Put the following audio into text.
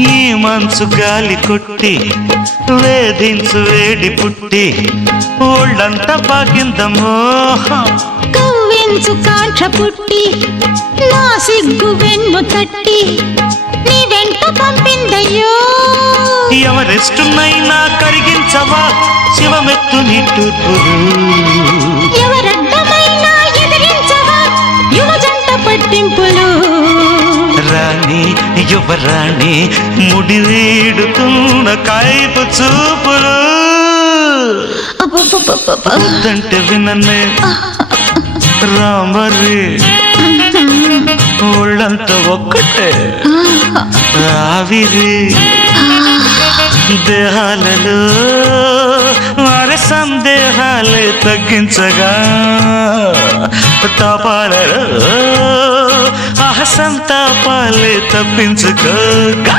ఈ మంచు గాలి కొట్టి వేధించు వేడి పుట్టి ఒళ్ళంతా పాకిందమ్మో కవ్వించు కాంక్ష పుట్టి నా సిగ్గు వెన్ను తట్టి నీ వెంట పంపిందయ్యో ఎవరెస్టునైనా కరిగించవా శివమెత్తు నిట్టూర్పులు ఎవరడ్డమైనా ఎదిరించవా యువజంట పట్టింపులు రాణి యువరాణి ముడి వీడుతున్న కాయపు చూపులు వద్దంటే విననే రామరి ఒళ్ళంతా ఒక్కటే ఆవిరి దేహాలలో వారి సందేహాలే తగ్గించగా తాపాలలో సంతాపాలే తప్పించుకోగా